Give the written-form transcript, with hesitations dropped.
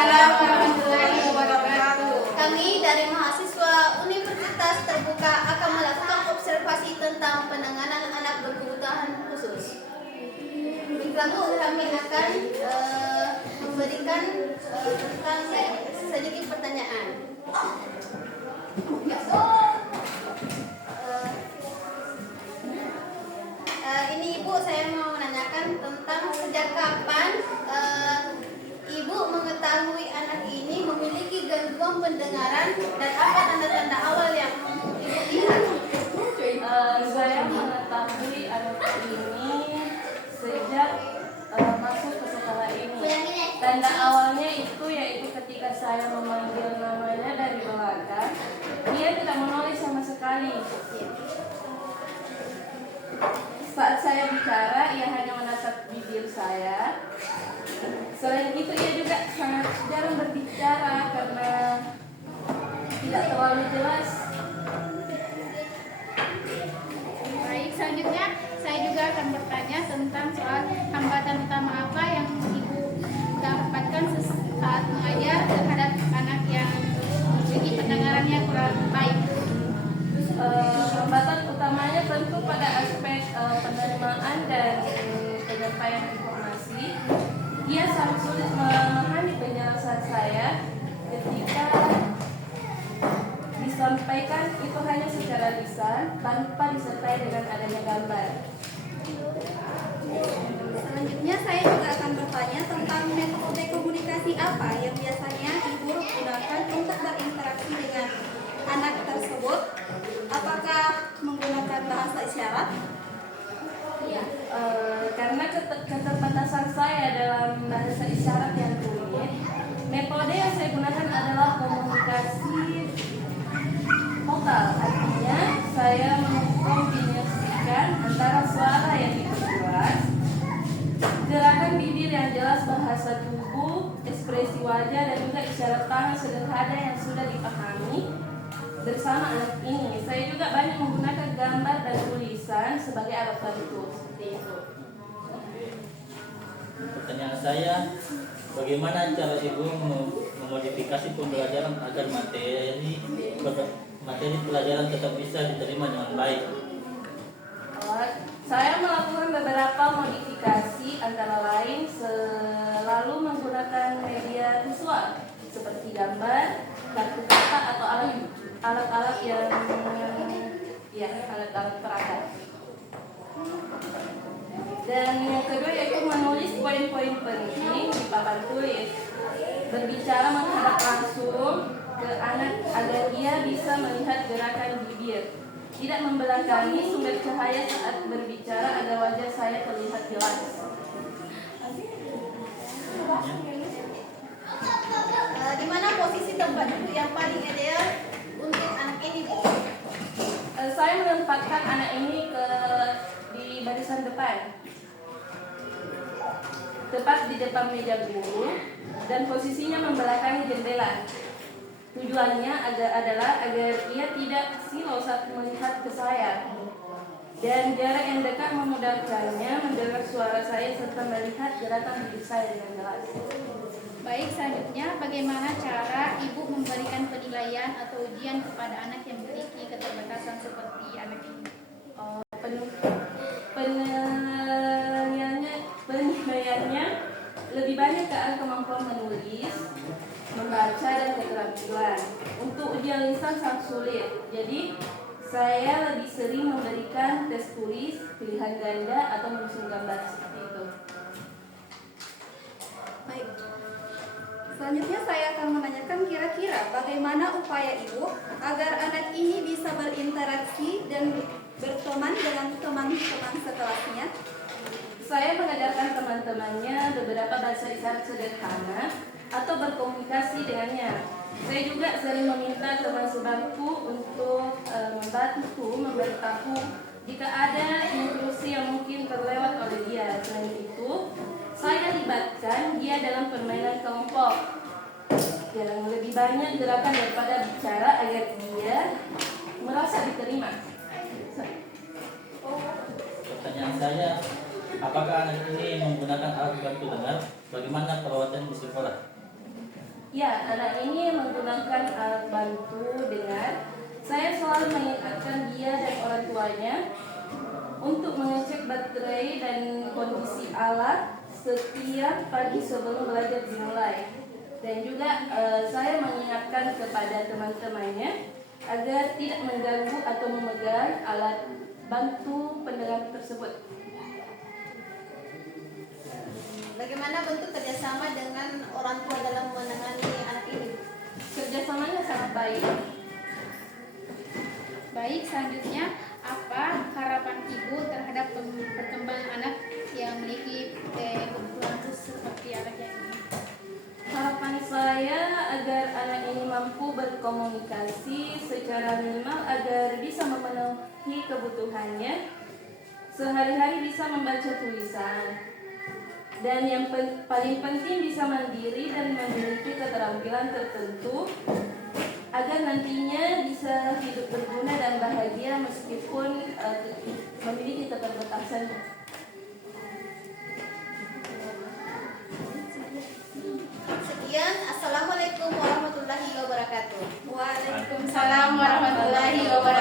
Waalaikumsalam warahmatullahi wabarakatuh. Kami dari mahasiswa Universitas Terbuka akan melakukan observasi tentang penanganan anak berkebutuhan khusus. Lalu kami akan memberikan tentang sedikit pertanyaan. Ini Ibu, saya mau menanyakan tentang sejak kapan Ibu mengetahui anak ini memiliki gangguan pendengaran dan apa tanda-tanda awal yang Ibu lihat? Saya mengetahui anak ini sejak masuk ke sekolah ini. Tanda awalnya itu yaitu ketika saya memanggil namanya dari belakang, dia tidak menoleh sama sekali. Saat saya bicara, ia hanya menatap bibir saya. Selain itu, ia juga sangat jarang berbicara karena tidak terlalu jelas. Baik, selanjutnya saya juga akan bertanya tentang soal hambatan utama apa yang Ibu dapatkan saat mengajar terhadap anak yang memiliki pendengarannya kurang baik. Hambatan utamanya tentu pada aspek penerimaan dan penyampaian informasi. Ia sangat sulit memahami penjelasan saya ketika disampaikan itu hanya secara lisan tanpa disertai dengan adanya gambar. Selanjutnya saya juga akan bertanya tentang metode komunikasi apa yang biasanya Ibu gunakan untuk berinteraksi dengan anak tersebut. Apakah menggunakan bahasa isyarat? Karena keterbatasan saya dalam bahasa isyarat yang rumit, metode yang saya gunakan adalah komunikasi vokal. Artinya saya mengkombinasikan antara suara yang diperjelas, gerakan bibir yang jelas, bahasa tubuh, ekspresi wajah, dan juga isyarat tangan sederhana yang sudah dipahami bersama anak ini. Saya juga banyak menggunakan gambar dan tulisan sebagai alat bantu seperti itu. Pertanyaan saya, bagaimana cara Ibu memodifikasi pembelajaran agar materi pelajaran tetap bisa diterima dengan baik? Saya melakukan beberapa modifikasi, antara lain selalu menggunakan media visual seperti gambar, kartu kata atau alat-alat alat-alat perangkat. Dan yang kedua yaitu menulis poin-poin penting di papan tulis. Berbicara menghadap langsung ke anak agar ia bisa melihat gerakan bibir. Tidak membelakangi sumber cahaya saat berbicara agar wajah saya terlihat jelas. Di mana posisi tempat duduk yang paling ideal untuk anak ini, Bu? Saya menempatkan anak ini di barisan depan, tepat di depan meja guru, dan posisinya membelakangi jendela. Tujuannya adalah agar ia tidak silau saat melihat ke saya, dan jarak yang dekat memudahkannya mendengar suara saya serta melihat gerakan bibir saya dengan jelas. Baik, selanjutnya bagaimana cara Ibu memberikan penilaian atau ujian kepada anak yang memiliki keterbatasan seperti anak ini? Penilaiannya lebih banyak ke arah kemampuan menulis, membaca, dan keterampilan. Untuk ujian lisan sangat sulit, jadi saya lebih sering memberikan tes tulis, pilihan ganda, atau menyusun gambar seperti itu. Baik. Selanjutnya saya akan menanyakan kira-kira bagaimana upaya Ibu agar anak ini bisa berinteraksi dan berteman dengan teman-teman sekelasnya. Saya mengajarkan teman-temannya beberapa bahasa isyarat sederhana atau berkomunikasi dengannya. Saya juga sering meminta teman sebangku untuk membantu memberitahu jika ada inklusi yang mungkin terlewat oleh dia. Selain itu, saya libatkan dia dalam permainan kelompok yang lebih banyak gerakan daripada bicara agar dia merasa diterima. Pertanyaan saya, apakah anak ini menggunakan alat bantu dengar? Bagaimana perawatan di sekolah? Ya, anak ini menggunakan alat bantu dengar. Saya selalu mengingatkan dia dan orang tuanya untuk mengecek baterai dan kondisi alat setiap pagi sebelum belajar dimulai. Dan juga saya mengingatkan kepada teman-temannya agar tidak mengganggu atau memegang alat bantu pendengar tersebut. Bagaimana bentuk kerjasama dengan orang tua dalam menangani anak ini? Kerjasamanya sangat baik. Baik, selanjutnya apa harapan ibu terhadap perkembangan anak yang memiliki kebutuhan khusus seperti anak yang ini? Harapan saya agar anak ini mampu berkomunikasi secara minimal agar bisa memenuhi kebutuhannya. Sehari-hari bisa membaca tulisan. Dan yang paling penting bisa mandiri dan memiliki keterampilan tertentu agar nantinya bisa hidup berguna dan bahagia meskipun memiliki keterbatasan. Sekian, assalamualaikum warahmatullahi wabarakatuh. Waalaikumsalam warahmatullahi wabarakatuh.